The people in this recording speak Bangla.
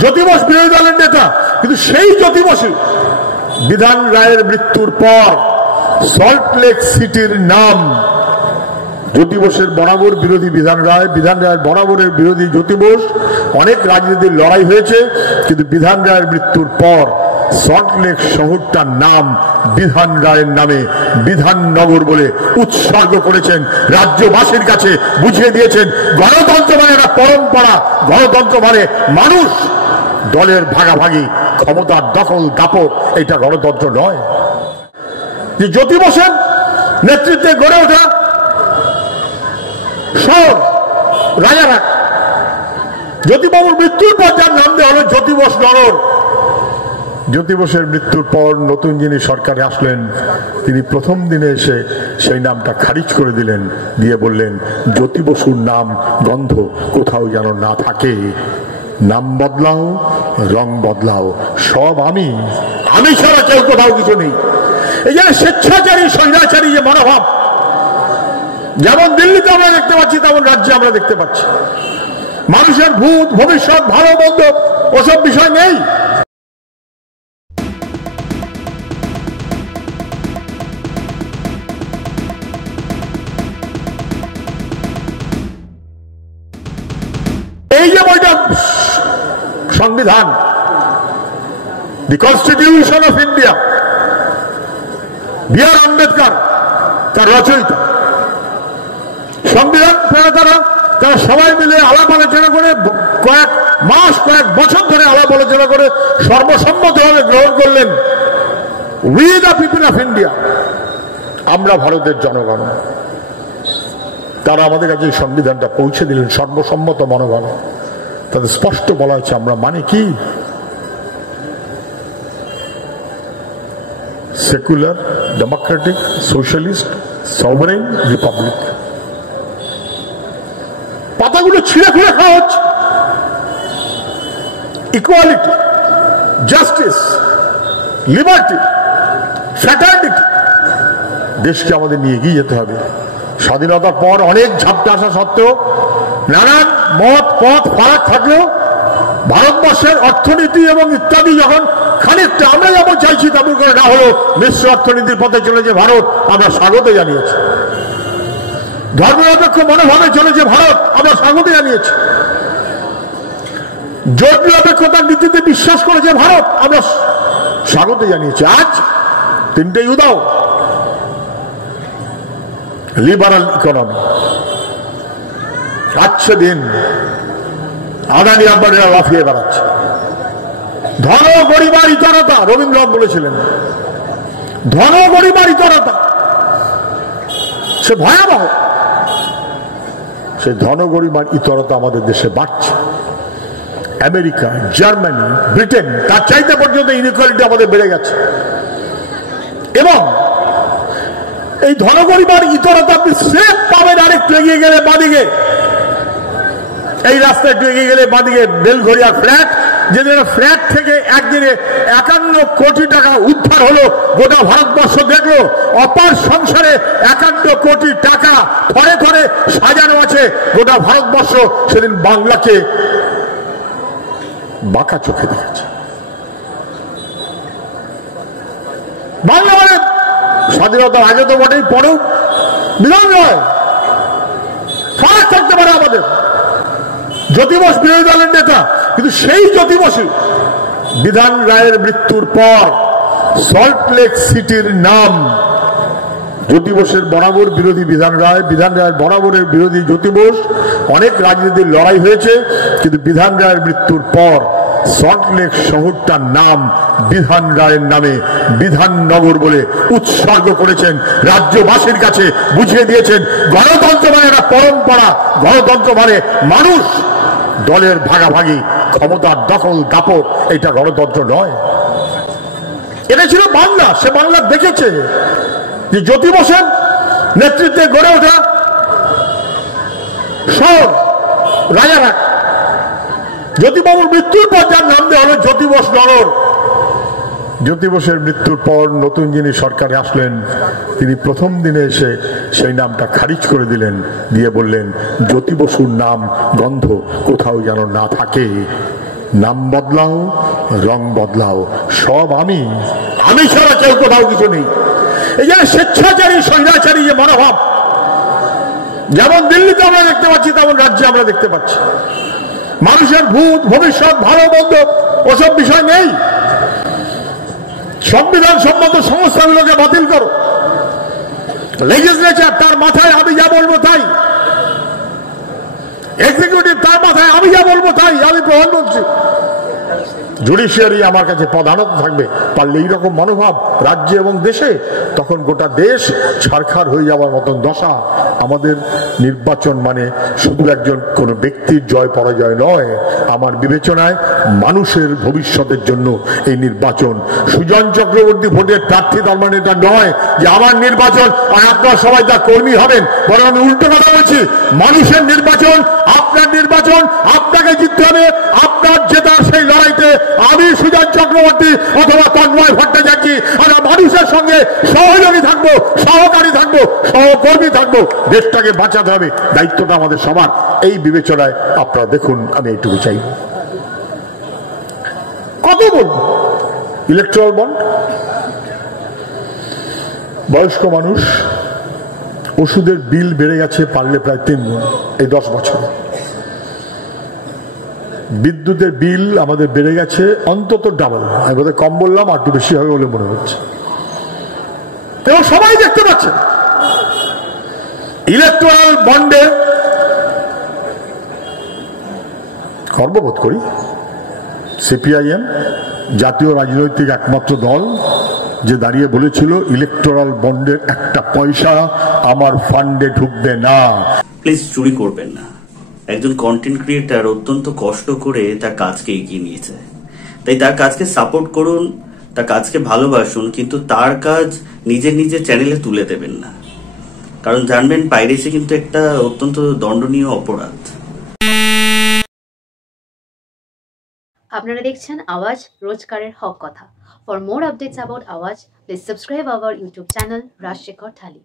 জ্যোতি বোস বিরোধী দলের নেতা, কিন্তু সেই জ্যোতি বসু বিধান রায়ের মৃত্যুর পর সল্টলেক সিটির নাম জ্যোতি বোসের বরাবর বিরোধী বিধান রায়ের বরাবরের বিরোধী জ্যোতি বোস। অনেক রাজনীতির লড়াই হয়েছে, কিন্তু বিধান রায়ের মৃত্যুর পর সল্টলেক শহরটার নাম বিধান রায়ের নামে বিধাননগর বলে উৎসর্গ করেছেন, রাজ্যবাসীর কাছে বুঝিয়ে দিয়েছেন গণতন্ত্র মানে একটা পরম্পরা, গণতন্ত্র মানে মানুষ, দলের ভাগাভাগি, ক্ষমতার দখল দাপট, এটা গণতন্ত্র নয়। যে জ্যোতি বোসের নেতৃত্বে গড়ে ওঠা শহর রাজারহাট, জ্যোতিবাবুর মৃত্যুর পর যার নাম দেওয়া হলো জ্যোতি বোস নগর। জ্যোতি বোসের মৃত্যুর পর নতুন যিনি সরকারে আসলেন তিনি প্রথম দিনে এসে সেই নামটা খারিজ করে দিলেন, দিয়ে বললেন জ্যোতি বসুর নাম গন্ধ কোথাও যেন না থাকে, নাম বদলাও, রং বদলাও, সব আমি ছাড়া কেউ কোথাও কিছু নেই। এই যে স্বেচ্ছাচারী স্বৈরাচারী যে মনোভাব, যেমন দিল্লিতে আমরা দেখতে পাচ্ছি তেমন রাজ্যে আমরা দেখতে পাচ্ছি। মানুষের ভূত ভবিষ্যৎ ভালো মন্দ ওসব বিষয় নেই। এই যে বইটা সংবিধান, the constitution of India, B R Ambedkar তার রচয়িতা। সংবিধান প্রণেতারা তারা সবাই মিলে আলাপ আলোচনা করে কয়েক মাস কয়েক বছর ধরে আলাপ আলোচনা করে সর্বসম্মতভাবে গ্রহণ করলেন, we the people of India, আমরা ভারতের জনগণ। তারা আমাদের কাছে এই সংবিধানটা পৌঁছে দিলেন সর্বসম্মত মনোভাবে। তাদের স্পষ্ট বলা হচ্ছে আমরা মানে কি, secular, Democratic, socialist, sovereign Republic. পাতাগুলো ছিঁড়ে খুঁড়ে খাওয়া হচ্ছে। ইকুয়ালিটি, জাস্টিস, লিবার্টি, ফ্র্যাটার্নিটি, দেশকে আমাদের নিয়ে এগিয়ে যেতে হবে। স্বাধীনতার পর অনেক ঝাপটা আসা সত্ত্বেও, নানান মত পথ ফারাক থাকলেও ভারতবর্ষের অর্থনীতি এবং ইত্যাদি যখন খানিকটা আমরা যেমন চাইছি তেমন করে না হলো মিশ্র অর্থনীতির পথে চলেছে ভারত, আমরা স্বাগত জানিয়েছি। ধর্মনিরপেক্ষ মনোভাবে চলেছে ভারত, আমরা স্বাগত জানিয়েছি। জোট নিরপেক্ষতার নীতিতে বিশ্বাস করেছে ভারত, আমরা স্বাগত জানিয়েছি। আজ তিনটে উদাও, লিবারাল ইকোনমি, আচ্ছে দিন আদানি আম্বানিরা লাফিয়ে বেড়াচ্ছে। ধন গরিমার ইতরতা, রবীন্দ্রনাথ বলেছিলেন ধন গরিমার ইতরতা সে ভয়াবহ। সে ধন গরিমার ইতরতা আমাদের দেশে বাড়ছে। আমেরিকা, জার্মানি, ব্রিটেন তার চাইতে পর্যন্ত ইনইকুয়ালিটি আমাদের বেড়ে গেছে। এবং এই ধনগরিমার ইতরতা আপনি সেফ পাবেন আরেকটু এগিয়ে গেলে বাঁদিকে, এই রাস্তা একটু এগিয়ে গেলে বাঁদিকে বেলঘরিয়া ফ্ল্যাট, যে ফ্ল্যাট থেকে একদিনে 51 কোটি টাকা উদ্ধার হলো, গোটা ভারতবর্ষ দেখলো। অপার সংসারে 51 কোটি টাকা ঘরে ঘরে সাজানো আছে গোটা ভারতবর্ষ। সেদিন বাংলাকে বাঁকা চোখে দেখেছে। বাংলা মানে স্বাধীনতার আগে তো বটেই, পরেও বিধান নয়, ফারাক থাকতে পারে আমাদের। জ্যোতি বোস বিরোধী দলের নেতা, কিন্তু সেই জ্যোতি বসু বিধান রায়ের মৃত্যুর পর সল্টলেক সিটির নাম জ্যোতি বোসের বরাবর বিরোধী বিধান রায়ের বরাবরের বিরোধী জ্যোতি বোস। অনেক রাজনীতির লড়াই হয়েছে, কিন্তু বিধান রায়ের মৃত্যুর পর সল্টলেক শহরটার নাম বিধান রায়ের নামে বিধাননগর বলে উৎসর্গ করেছেন, রাজ্যবাসীর কাছে বুঝিয়ে দিয়েছেন গণতন্ত্র মানে একটা পরম্পরা, গণতন্ত্র মানে মানুষ, দলের ভাগাভাগি, ক্ষমতার দখল দাপট, এটা গণতন্ত্র নয়। এটা ছিল বাংলা। সে বাংলা দেখেছে যে জ্যোতি বোসের নেতৃত্বে গড়ে ওঠা শহর রাজারহাট, জ্যোতিবাবুর মৃত্যুর পর যার নাম দেওয়া হলো জ্যোতি বোস নগর। জ্যোতি বোসের মৃত্যুর পর নতুন যিনি সরকারে আসলেন তিনি প্রথম দিনে এসে সেই নামটা খারিজ করে দিলেন, দিয়ে বললেন জ্যোতি বসুর নাম গন্ধ কোথাও যেন না থাকে, নাম বদলাও, রং বদলাও, সব আমি ছাড়া কেউ কোথাও কিছু নেই। এই যে স্বেচ্ছাচারী স্বৈরাচারী যে মনোভাব, যেমন দিল্লিতে আমরা দেখতে পাচ্ছি তেমন রাজ্যে আমরা দেখতে পাচ্ছি। মানুষের ভূত ভবিষ্যৎ ভালো মন্দ ওসব বিষয় নেই। সংবিধান সম্মত সংস্থাগুলোকে বাতিল করো। লেজিসলেচার তার মাথায় আমি যা বলবো তাই, এক্সিকিউটিভ তার মাথায় আমি যা বলবো তাই, আমি প্রধানমন্ত্রী। জুডিশিয়ারি আমার কাছে প্রধানত থাকবে। পারলে এইরকম মনোভাব রাজ্যে এবং দেশে, তখন গোটা দেশ ছারখার হয়ে যাওয়ার মতন দশা। আমাদের নির্বাচন মানে শুধু একজন কোন ব্যক্তির জয় পরাজয় নয়, আমার বিবেচনায় মানুষের ভবিষ্যতের জন্য এই নির্বাচন। সুজন চক্রবর্তী ভোটের প্রার্থী তার মানে এটা নয় যে আমার নির্বাচন আর আপনার সবাই তার কর্মী হবেন, বরং আমি উল্টো কথা বলছি, মানুষের নির্বাচন, আপনার নির্বাচন, আপনাকে জিততে হবে। আপনার জেতার সেই লড়াইতে আমি সুজন চক্রবর্তী অথবা তন্ময় ভট্টাচার্য আমরা মানুষের সঙ্গে সহযোগী থাকবো, সহকারী থাকবো, সহকর্মী থাকবো। দেশটাকে বাঁচাতে হবে, দায়িত্বটা আমাদের সবার। এই বিবেচনায় আপনারা দেখুন, আমি এইটুকু চাই। কত বলব ইলেকট্রাল বন্ড, বয়স্ক মানুষ, ওষুধের বিল বেড়ে গেছে পারলে প্রায় 3 গুণ এই 10 বছরে। বিদ্যুতের বিল আমাদের বেড়ে গেছে অন্তত ডাবল। আমি বোধহয় কম বললাম, আর একটু বেশি হবে বলে মনে হচ্ছে। এবং সবাই দেখতে পাচ্ছেন ইলেকট্রাল বন্ডে গর্ববোধ করি। সিপিআইএম জাতীয় রাজনৈতিক একমাত্র দল যে দাঁড়িয়ে বলেছিল ইলেকট্রাল বন্ডের একটা পয়সা আমার ফান্ডে ঢুকবে না। প্লিজ চুরি করবেন না। একজন কন্টেন্ট ক্রিয়েটার অত্যন্ত কষ্ট করে তার কাজকে এগিয়ে নিয়েছে, তাই তার কাজকে সাপোর্ট করুন, তার কাজকে ভালোবাসুন, কিন্তু তার কাজ নিজের চ্যানেলে তুলে দেবেন না। কারণ জানবেন পাইরেসি কিন্তু একটা অত্যন্ত দণ্ডনীয় অপরাধ। আপনারা দেখছেন আওয়াজ, রোজকারের হক কথা। For more updates about Awaaz, please subscribe our YouTube channel Rajshekhar thali.